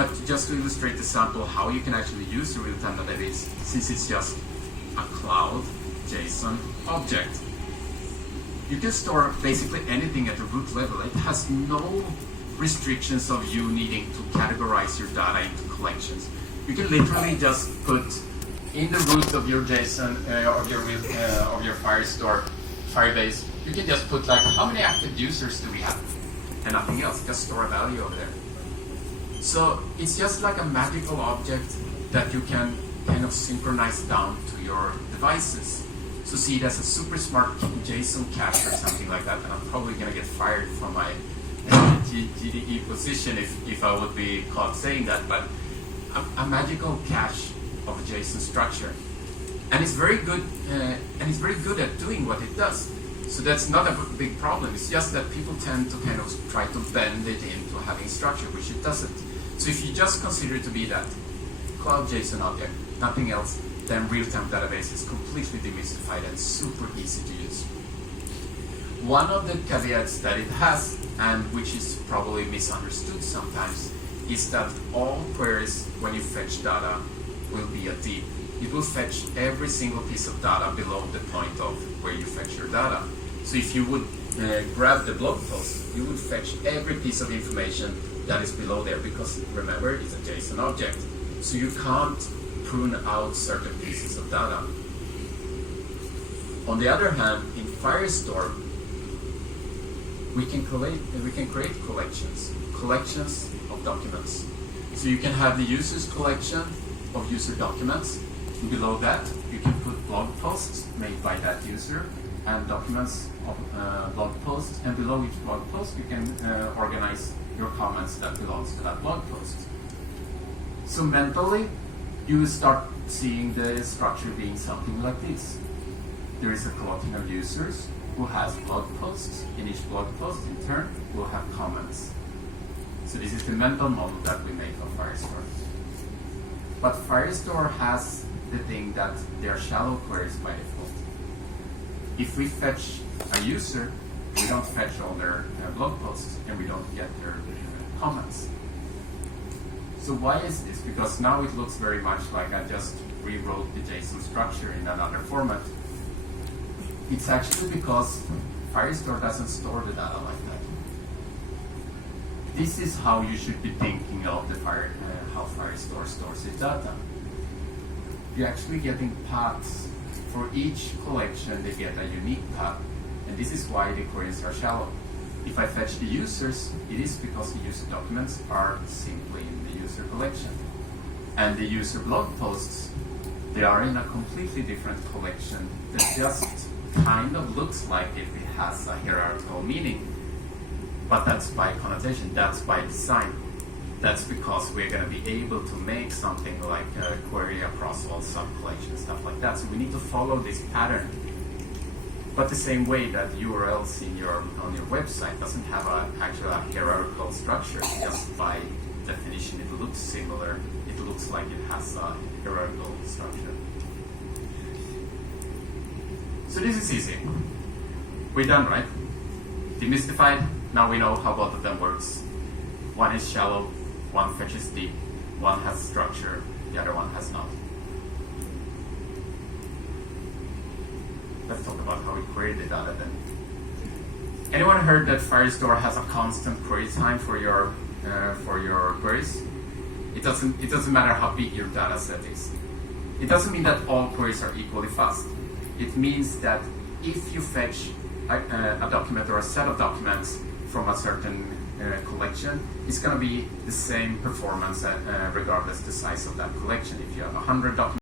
But just to illustrate the sample how you can actually use the real-time database, since it's just a cloud JSON object, you can store basically anything at the root level. It has no restrictions of you needing to categorize your data into collections. You can literally just put in the root of your JSON of your Firestore Firebase. You can just put like how many active users do we have, and nothing else. Just store a value over there. So it's just like a magical object that you can kind of synchronize down to your devices. So see it as a super smart JSON cache or something like that, and I'm probably going to get fired from my GDE position if I would be caught saying that, but a magical cache of a JSON structure. And it's very good at doing what it does. So that's not a big problem. It's just that people tend to kind of try to bend it into having structure, which it doesn't. So if you just consider it to be that cloud JSON object, nothing else, then real-time database is completely demystified and super easy to use. One of the caveats that it has, and which is probably misunderstood sometimes, is that all queries when you fetch data will be a deep. It will fetch every single piece of data below the point of where you fetch your data. So if you would grab the blog post, you would fetch every piece of information that is below there, because remember, it's a JSON object. So you can't prune out certain pieces of data. On the other hand, in Firestore, we can create collections of documents. So you can have the user's collection of user documents. And below that, you can put blog posts made by that user and documents of blog posts. And below each blog post, you can organize your comments that belongs to that blog post. So mentally, you start seeing the structure being something like this. There is a collection of users who has blog posts. In each blog post, in turn, will have comments. So this is the mental model that we make of Firestore. But Firestore has the thing that they are shallow queries by default. If we fetch a user, we don't fetch all their blog posts, and we don't get their comments. So why is this? Because now it looks very much like I just rewrote the JSON structure in another format. It's actually because Firestore doesn't store the data like that. This is how you should be thinking of the how Firestore stores its data. You're actually getting paths. For each collection, they get a unique path, and this is why the queries are shallow. If I fetch the users, it is because the user documents are simply in the user collection. And the user blog posts, they are in a completely different collection that just kind of looks like it has a hierarchical meaning. But that's by connotation, that's by design. That's because we're going to be able to make something like a query across all sub-collections, stuff like that. So we need to follow this pattern. But the same way that URLs on your website doesn't have actually a hierarchical structure, just by definition it looks similar. It looks like it has a hierarchical structure. So this is easy. We're done, right? Demystified. Now we know how both of them works. One is shallow, one fetches deep, one has structure, the other one has not. Let's talk about how we query the data then. Anyone heard that Firestore has a constant query time for your queries? It doesn't matter how big your data set is. It doesn't mean that all queries are equally fast. It means that if you fetch a document or a set of documents from a certain collection, it's going to be the same performance regardless the size of that collection. If you have 100 documents